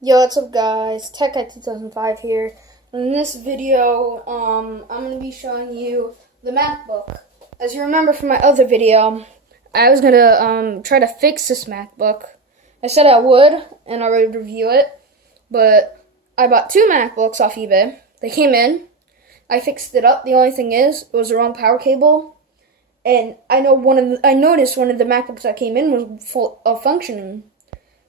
Yo, what's up guys? Tech Guy 2005 here. In this video, I'm going to be showing you the MacBook. As you remember from my other video, I was going to try to fix this MacBook. I said I would, and I would review it, but I bought two MacBooks off eBay. They came in, I fixed it up. The only thing is, it was the wrong power cable, and I noticed one of the MacBooks that came in was full of functioning.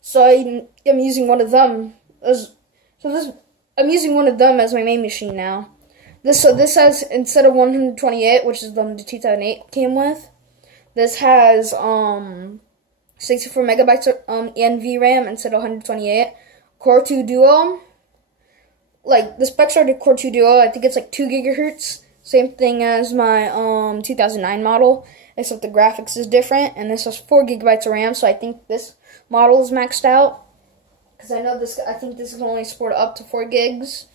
So I'm using one of them I'm using one of them as my main machine now. This has, instead of 128, which is the 2008 came with, this has 64 megabytes NVRAM instead of 128. Core 2 Duo. Like the specs are the Core 2 Duo. I think it's like 2 gigahertz. Same thing as my 2009 model, except the graphics is different. And this has 4 gigabytes of RAM. So I think this model is maxed out, because I think this can only support up to 4 gigs,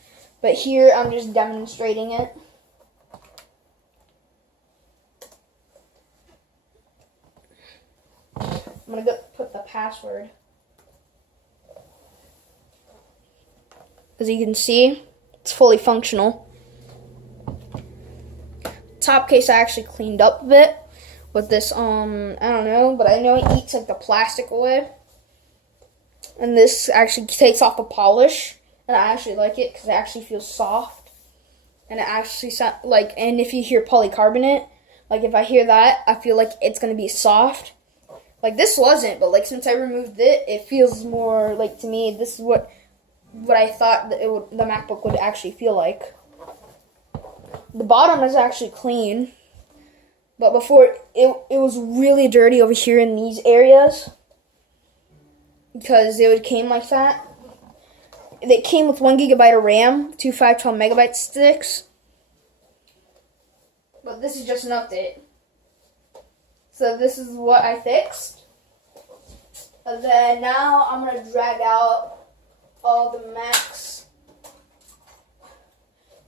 but here I'm just demonstrating it. I'm gonna go put the password. As you can see, it's fully functional. Top case I actually cleaned up a bit with this, I don't know, but I know it eats like the plastic away. And this actually takes off the polish, and I actually like it because it actually feels soft, and it actually sounds like. And if you hear polycarbonate, like if I hear that, I feel like it's gonna be soft. Like this wasn't, but like since I removed it, it feels more like, to me, this is what I thought that the MacBook would actually feel like. The bottom is actually clean, but before it was really dirty over here in these areas, because it came like that. It came with 1 gigabyte of RAM, two 512 megabyte sticks. But this is just an update. So this is what I fixed. And then now I'm going to drag out all the Mac's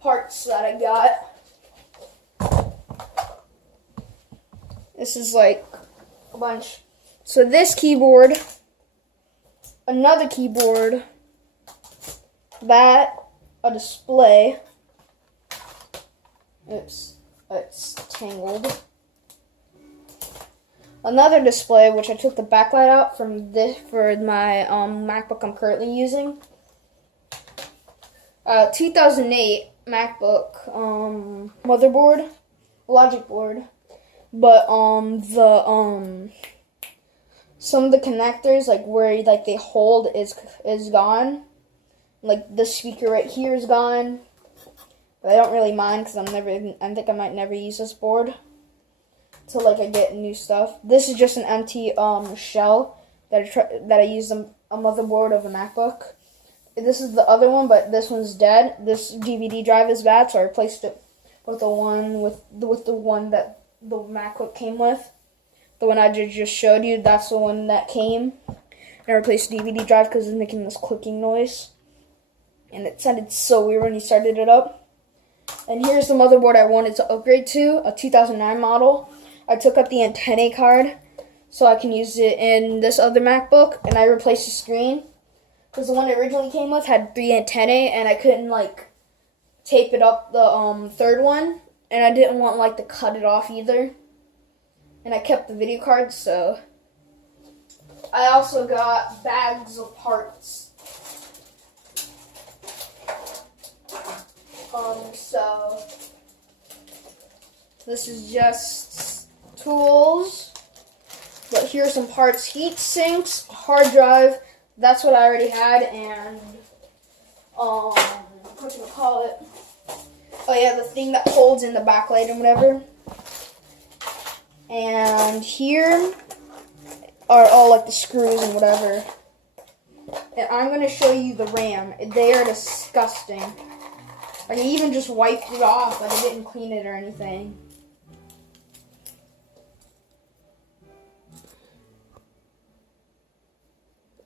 parts that I got. This is like a bunch. So this keyboard, another keyboard, that, a display. Oops, it's tangled. Another display, which I took the backlight out from this for my MacBook I'm currently using. 2008 MacBook motherboard, logic board, but some of the connectors, like where they hold, is gone. Like the speaker right here is gone. But I don't really mind because I think I might never use this board until I get new stuff. This is just an empty shell that I use a motherboard of a MacBook. This is the other one, but this one's dead. This DVD drive is bad, so I replaced it with the one that the MacBook came with. The one I just showed you, that's the one that came. And I replaced the DVD drive because it's making this clicking noise. And it sounded so weird when you started it up. And here's the motherboard I wanted to upgrade to, a 2009 model. I took out the antenna card so I can use it in this other MacBook. And I replaced the screen, because the one it originally came with had 3 antennae, and I couldn't tape it up the third one. And I didn't want to cut it off either. And I kept the video card, so I also got bags of parts. So this is just tools, but here's some parts: heat sinks, hard drive. That's what I already had, and what do you call it? Oh yeah, the thing that holds in the backlight and whatever. And here are all the screws and whatever. And I'm going to show you the RAM. They are disgusting. I even just wiped it off, but I didn't clean it or anything.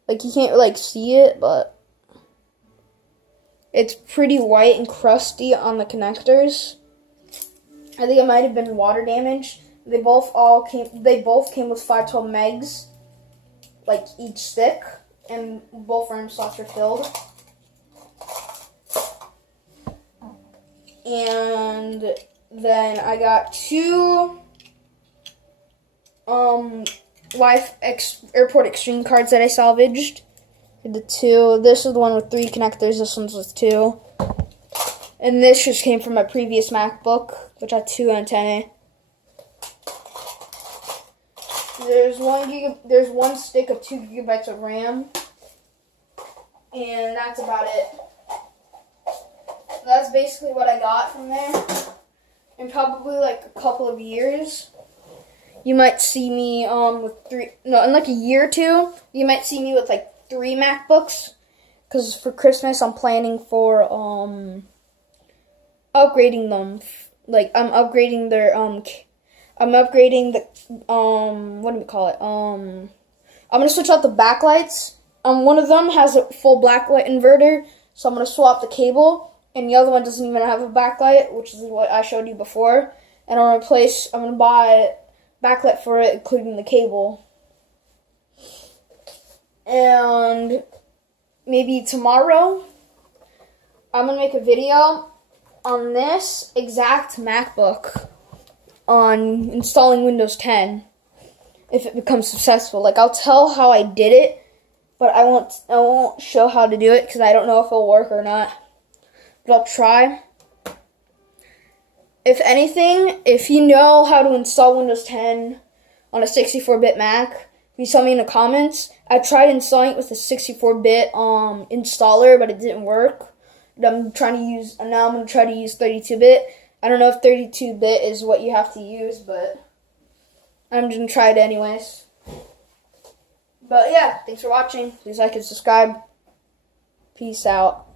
You can't see it, but it's pretty white and crusty on the connectors. I think it might have been water damage. They both came with 512 megs, each stick. and both RAM slots are filled. And then I got two Airport Extreme cards that I salvaged. The two. This is the one with 3 connectors. This one's with 2. And this just came from my previous MacBook, which had 2 antennae. There's one stick of 2 gigabytes of RAM, and that's about it. That's basically what I got from there. In probably like a couple of years, you might see me in like a year or two, you might see me with like 3 MacBooks, because for Christmas I'm planning for upgrading them. Like I'm upgrading their I'm upgrading the what do we call it? I'm gonna switch out the backlights. One of them has a full backlight inverter, so I'm gonna swap the cable, and the other one doesn't even have a backlight, which is what I showed you before. And I'm gonna buy backlight for it, including the cable. And maybe tomorrow, I'm gonna make a video on this exact MacBook on installing Windows 10 if it becomes successful. Like, I'll tell how I did it, but I won't show how to do it because I don't know if it'll work or not. But I'll try. If anything, if you know how to install Windows 10 on a 64-bit Mac, you tell me in the comments. I tried installing it with a 64-bit installer, but it didn't work. Now I'm going to try to use 32-bit. I don't know if 32-bit is what you have to use, but I'm just going to try it anyways. But yeah, thanks for watching. Please like and subscribe. Peace out.